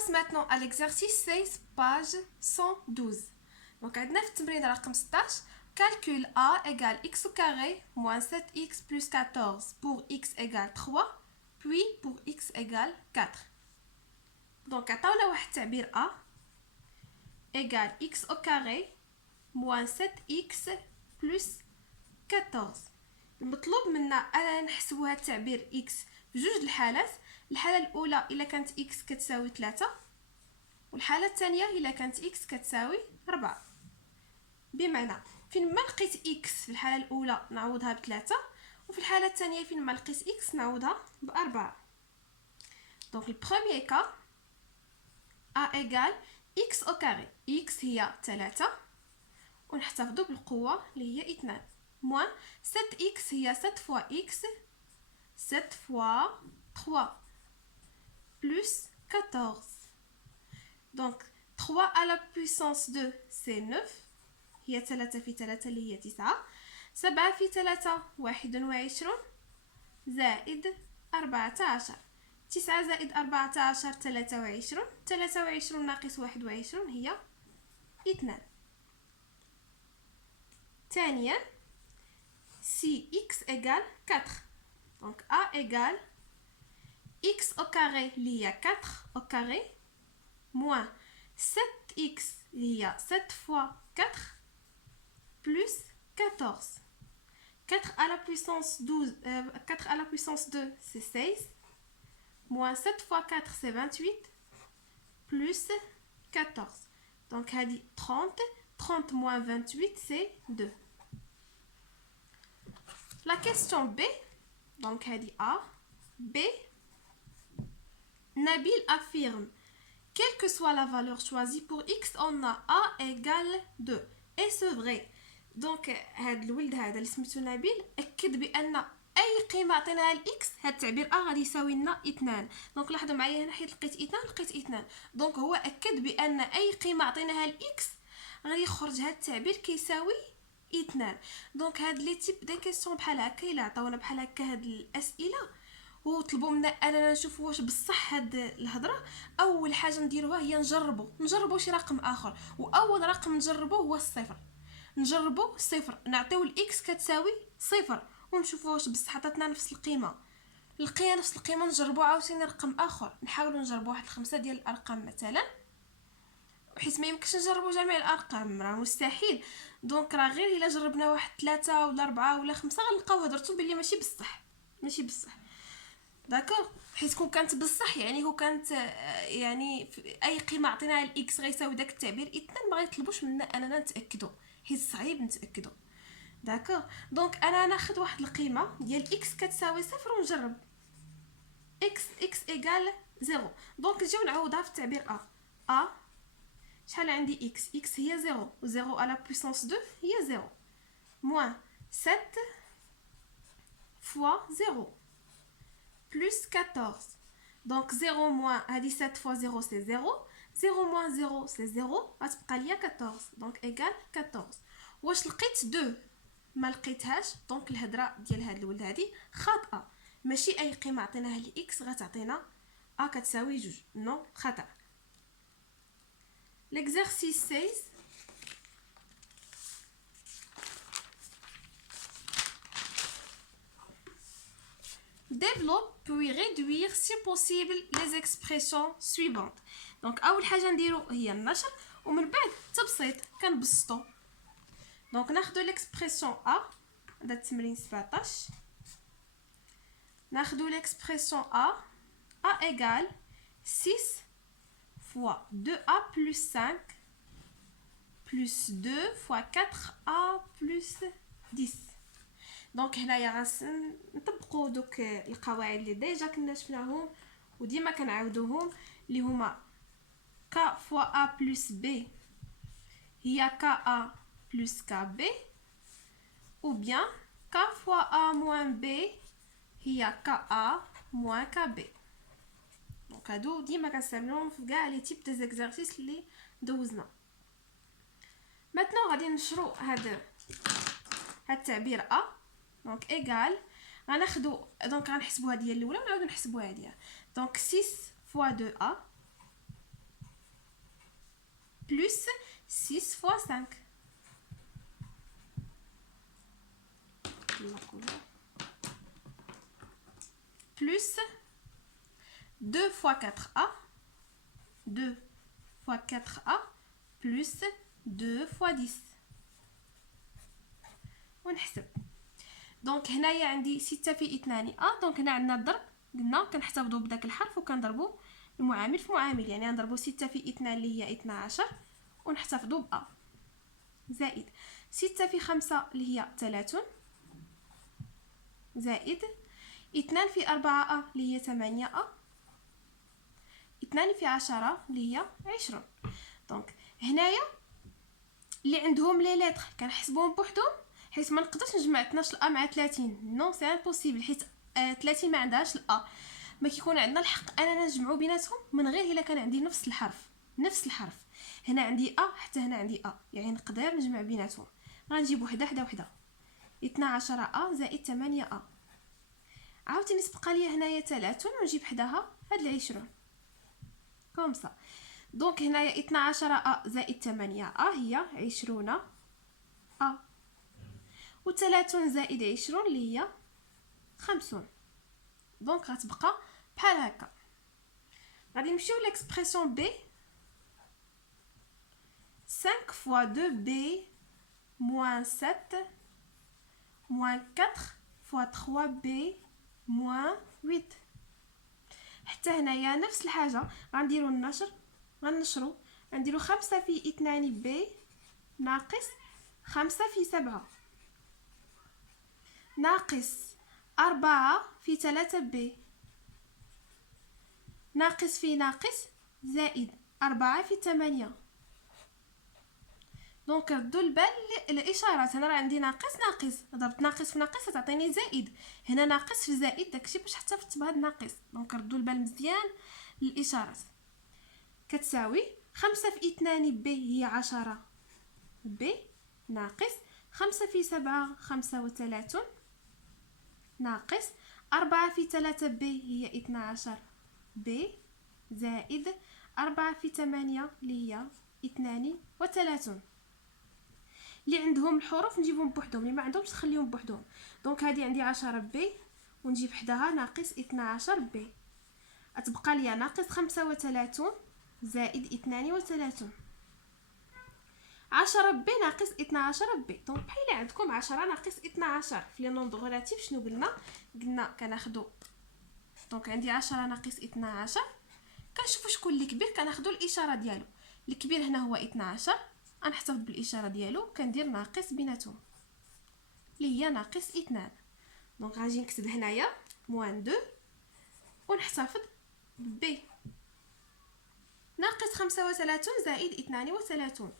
passe maintenant à l'exercice 16, page 112. Donc, on a fait le رقم 16. Calcule a égale x au carré moins 7x plus 14 pour x égale 3, puis pour x égale 4. Donc, عطاونا واحد تعبير a égale x au carré moins 7x plus 14. المطلوب منا أنا نحسبوا هذا التعبير x بجوج الحالات. الحالة الأولى إلا كانت x كتساوي 3، والحالة الثانية إلا كانت x كتساوي 4. بمعنى فين ما لقيت x في الحالة الأولى نعوضها ب3، وفي الحالة الثانية فين ما لقيت x نعوضها ب4. دونك البروميير كا a égale x au carré. x هي 3 ونحتفظوا بالقوة اللي هي 2 moins 7x هي 7 fois x 7 fois 3 plus 14. Donc 3 à la puissance 2 c'est 9. هي 3 في 3 اللي هي 9. 7 في 3 21 زائد 14. 9 زائد 14 23. 23 ناقص 21 هي 2. ثانيا si x égale 4. Donc a égale x au carré اللي هي 4 au carré moins 7x اللي هي 7 fois 4 plus 14. 4 à la puissance 12, 4 à la puissance 2 c'est 16, moins 7 fois 4 c'est 28, plus 14. Donc elle dit 30, 30 moins 28 c'est 2. La question B, donc elle dit A, B, Nabil affirme, quelle que soit la valeur choisie pour x, on a A égale 2. Et c'est vrai. دونك هاد الولد هذا اللي سميتو نبيل اكد بان اي قيمه عطيناها لاكس هاد التعبير ا غادي يساوي لنا 2. دونك لاحظوا معايا هنا حيت لقيت 2 لقيت 2. دونك هو اكد بان اي قيمه عطيناها لاكس غادي يخرج هاد التعبير كيساوي 2. دونك هاد لي تيب دي كيسيون بحال هكا الا عطاونا بحال هكا هاد الاسئله وطلبوا منا اننا نشوفوا واش بصح هاد الهضره، اول حاجه نديروها هي نجربوا شي رقم اخر، واول رقم نجربوه هو الصفر. نجربوا صفر، نعطيو الاكس كتساوي صفر ونشوفوا واش بصح عطاتنا نفس القيمه. لقينا نفس القيمه نجربوا عاوتاني رقم اخر، نحاولوا نجربوا واحد 5 ديال الارقام مثلا، حيت ما يمكنش نجربوا جميع الارقام راه مستحيل. دونك راه غير الا جربنا واحد 3 ولا 4 ولا 5 غنلقاو هضرتو باللي ماشي بصح داكوغ. حيت كون كانت بصح يعني كون كانت يعني اي قيمه عطيناها الاكس غيساوي داك التعبير 2 ما غيطلبوش منا اننا نتاكدوا، حيت صعيب نتاكدوا داكوغ. دونك انا ناخذ واحد القيمه ديال اكس كتساوي صفر ونجرب اكس ايغال 0. دونك نجيو نعوضها في التعبير ا شحال عندي اكس هي 0 و0 على بويسونس 2 هي 0 moins 7 fois 0 plus 14. Donc 0 moins, elle dit 7 fois 0 c'est 0. 0 moins 0 c'est 0. غتبقى ليا 14. Donc égale 14. واش لقيت 2 ما لقيتهاش، دونك الهضره ديال هاد الولد هادي خاطئه. ماشي اي قيمه عطيناها لاكس غتعطينا ا كتساوي 2. نو خطا. L'exercice 16. Développe puis réduire si possible les expressions suivantes. Donc اول حاجه نديرو هي النشر ومن بعد التبسيط كنبسطو. دونك ناخذ ليكسبرسيون ا، هذا التمرين 17. ناخذ ليكسبرسيون a égale 6 fois 2a plus 5 plus 2 fois 4a plus 10. دونك هنايا غنطبقوا دوك القواعد اللي ديجا كنا شفناهم وديما كنعاودوهم، اللي هما k fois a plus b هي ka plus kb، ou bien k fois a moins b هي ka moins kb. دونك هادو ديما كنستعملوهم في كاع لي تيب دي زيكزارسيس اللي دوزنا. maintenant غادي نشرو هاد التعبير ا. دونك ايغال plus 6 fois 5. Plus 2 fois 4a. 2 fois 4a plus 2 fois 10. ونحسب. دونك هنايا عندي 6 في 2 دونك هنا عندنا الضرب، قلنا كنحتفظوا بداك الحرف وكنضربوا المعامل في معامل، يعني نضربوا 6 في 2 اللي هي 12 ونحتفظوا ب زائد 6 في 5 اللي هي 30 زائد 2 في 4 اللي هي 8 2 في 10 اللي هي 20. دونك هنايا اللي عندهم لي لتر كنحسبوهم بوحدهم، حيت ما نقدرش نجمع 12 مع 30 نو سي امبوسيبل، حيت 30 ما عندهاش ما كيكون عندنا الحق اننا نجمعوا بيناتهم من غير الا كان عندي نفس الحرف. هنا عندي حتى هنا عندي يعني نقدر نجمع بيناتهم. غنجيب وحده 12 زائد 8 عاوتاني تبقى لي هنايا 30 ونجيب حداها هاد 20 كومسا. دونك هنايا 12 زائد 8 هي 20 و 30 زائد 20 اللي هي 50. دونك غتبقى بحال هكا. غادي نمشيو ليكسبرسيون بي. 5 fois 2b moins 7 moins 4 fois 3b moins 8. حتى هنايا نفس الحاجه غنديروا النشر، غنشروا غنديروا 5 في 2 b ناقص 5 في 7 ناقص 4 في 3 b ناقص في ناقص زائد 4 في 8. دونك ردوا البال الاشارات. هنا راه عندي ناقص ضربت ناقص في ناقص تعطيني زائد، هنا ناقص في زائد داكشي باش احتفظت بهذا الناقص. دونك ردوا البال مزيان الاشارات. كتساوي 5 في 2 ب هي 10 ب ناقص 5 في 7 35 ناقص 4 في 3 ب هي 12 ب زائد 4 في 8 اللي هي 32. اللي عندهم الحروف نجيبهم بوحدهم، اللي ما عندهمش نخليهم بوحدهم. دونك هذه عندي 10 ب ونجيب حداها ناقص 12 ب، غتبقى ليا ناقص 35 زائد 32. 10 ب ناقص 12 ب. دونك بحال اللي عندكم 10 ناقص 12 في لي نومبر ريلاتيف شنو قلنا كناخذوا. دونك عندي 10 ناقص 12 كنشوفوا شكون اللي كبير كناخذوا الاشاره ديالو. الكبير هنا هو 12 غنحتفظ بالاشاره ديالو كندير ناقص بيناتهم اللي هي ناقص 2. دونك غنجي نكتب هنايا موان 2 ونحتفظ ب ناقص 35 زائد 32.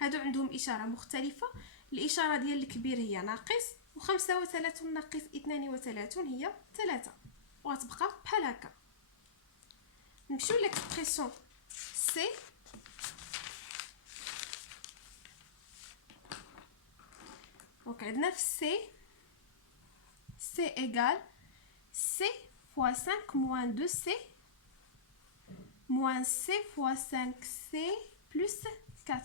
هادو عندهم اشاره مختلفه. الاشاره ديال الكبير هي ناقص و35 ناقص 32 هي 3 وغتبقى بحال هكا. نمشيو ليكسبرسيون سي. دونك عندنا في سي ايغال سي fois 5 moins 2c moins c fois 5c plus 4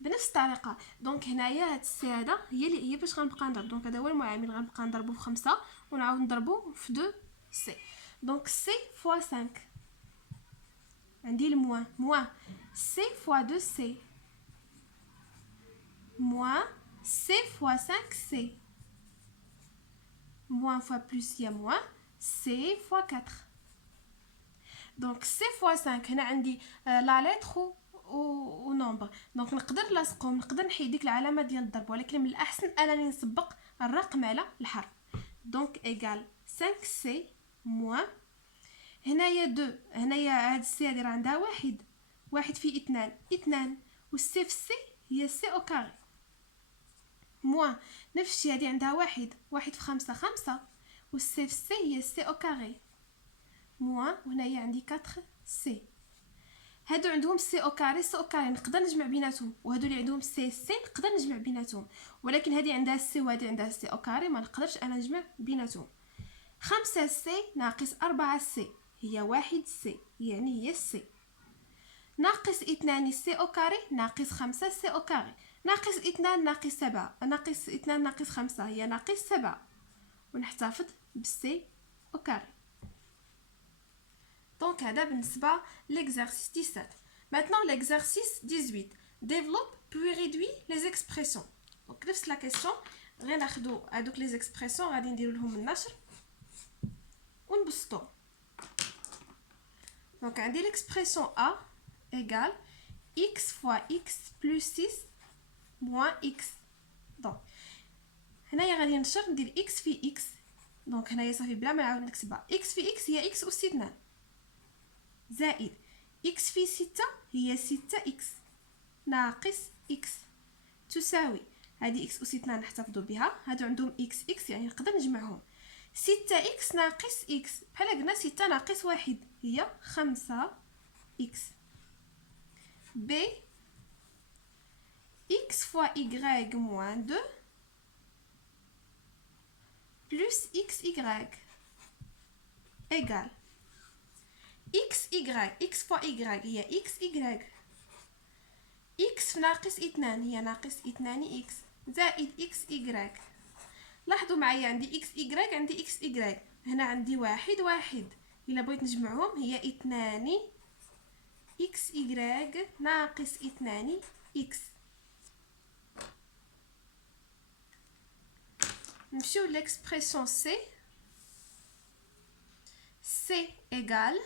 بنفس الطريقه. دونك هنايا هاد السي هذا هي باش غنبقى نضرب. دونك هذا هو المعامل غنبقى نضربو في 5 ونعاود نضربو في 2 سي. دونك سي fois 5 عندي الموان سي fois 2 سي moins c fois 5 c moins fois plus il y a moins c fois 4. donc c fois 5 هنا عندي لا لتر و نومبر. دونك نقدر نلصقهم، نقدر نحيد ديك العلامه ديال الضرب، ولكن من الاحسن انني نسبق الرقم على الحرف. دونك ايغال 5 سي موان هنايا 2. هنايا هاد السي هادي راه عندها واحد في 2 والسي في السي هي سي او كاري موان نفس الشيء هادي عندها واحد في 5 والسي في السي هي سي او كاري موان وهنايا عندي 4 سي. هادو عندهم سي او كاري نقدر نجمع بيناتهم، وهادو اللي عندهم سي نقدر نجمع بيناتهم، ولكن هادي عندها سي وهادي عندها سي او كاري ما نقدرش انا نجمع بيناتهم. 5 سي ناقص 4 سي هي 1 سي يعني هي السي. ناقص 2 سي او كاري ناقص 5 سي او كاري. ناقص 2 ناقص 7 ناقص 2 ناقص 5 هي ناقص 7 ونحتفظ بالسي او كاري. دونك هذا بالنسبة l'exercice 17. Maintenant l'exercice 18. Développe puis réduit les expressions. Donc نفس la question غير ناخدو هادوك les expressions غادي نديرو لهم النشر ونبسطو. Donc عندي l'expression A égale x fois x plus 6 moins x. دونك هنايا غادي نشر ندير x في x. دونك هنايا صافي بلا ما نعاود نكتبها. x في x هي x أس 2 زائد x في 6 هي 6x ناقص x تساوي هذه x أس 2 نحتفظوا بها. هادو عندهم x يعني نقدر نجمعهم. 6x ناقص x بحال قلنا 6 ناقص 1 هي 5x. b x fois y moins 2 plus xy égale x fois y هي xy x ناقص 2 هي ناقص 2x زائد xy. لاحظوا معايا عندي xy عندي xy هنا عندي واحد إلا بغيت نجمعهم هي 2 xy ناقص 2 x. نمشيو l'expression c. c égale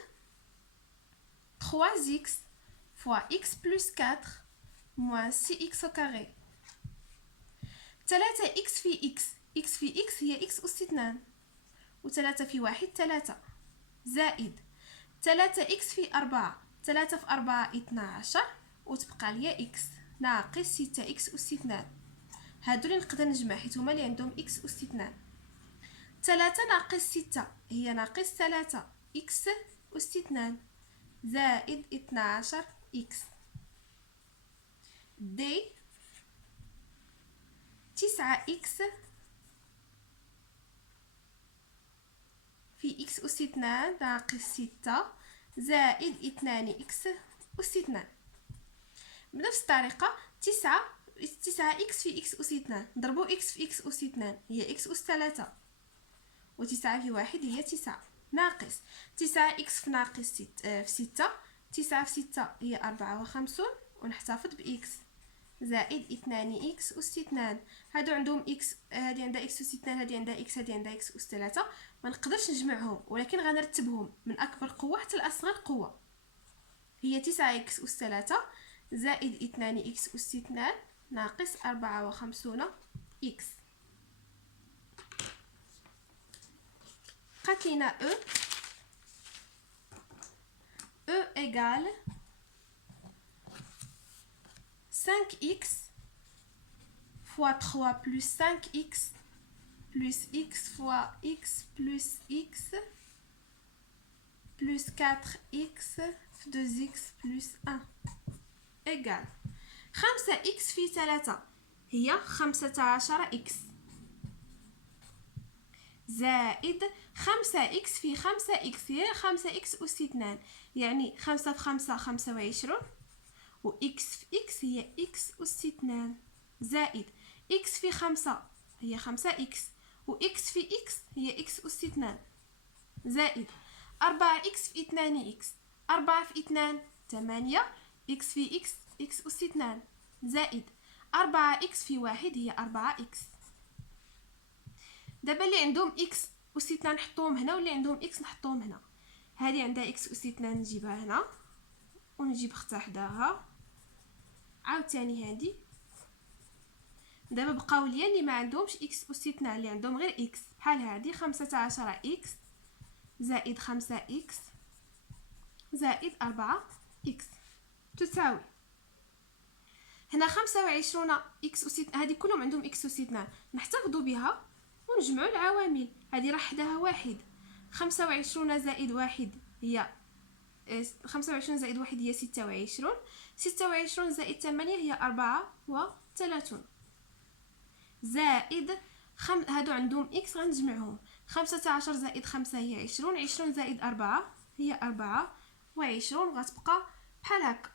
3x fois x plus 4 moins 6x au carré. 3x في x في x هي x أس 2 و3 في 1 3 زائد 3x في 4 3 في 4 12 وتبقى ليا x ناقص 6x أس 2. هادو اللي نقدر نجمع حيت هما اللي عندهم x أس 2. 3 ناقص 6 هي ناقص 3 x أس 2 زائد 12 x. d 9x في x أس 2 ناقص 6 زائد 2 x أس 2. بنفس الطريقة 9x في x أس 2 نضربو x في x أس 2 هي x أس 3 و9 في 1 هي 9 ناقص 9x في ناقص 6 في 6 9 في 6 هي 54 ونحتفظ ب x زائد 2x أس 2. هادو عندهم x هادي عندها x أس 2 هادي عندها x هادي عندها x أس 3 ما نقدرش نجمعهم ولكن غنرتبهم من أكبر قوة حتى لأصغر قوة. هي 9x أس 3 زائد 2x أس 2 ناقص 54 x. قالت لينا e égale 5x fois 3 plus 5x plus x fois x plus x plus 4x 2x plus 1 égale 5x في 3 هي 15x زائد 5x في 5x هي 5x أس 2 يعني 5 في 5 25 و x في x هي x أس 2 زائد x في 5 هي 5x و x في x هي x أس 2 زائد 4x في 2x 4 في 2 8 x في x x أس 2 زائد 4x في 1 هي 4x. دابا اللي عندهم x أس 2 نحطوهم هنا واللي عندهم x نحطوهم هنا. هذه عندها x أس 2 نجيبها هنا ونجيب اختها حداها عاوتاني هذه. دابا بقاو ليا اللي ما عندهمش x أس 2 اللي عندهم غير x بحال هذه 15x زائد 5x زائد 4x تساوي هنا 25 x أس 2 هذه كلهم عندهم x أس 2 نحتفظوا بها ونجمعوا العوامل. هذه راه حداها واحد 25 زائد 1 هي 25 زائد 1 هي 26 26 زائد 8 هي 34 زائد هادو عندهم x غنجمعهم 15 زائد 5 هي 20 20 زائد 4 هي 24 وغتبقى بحال هكا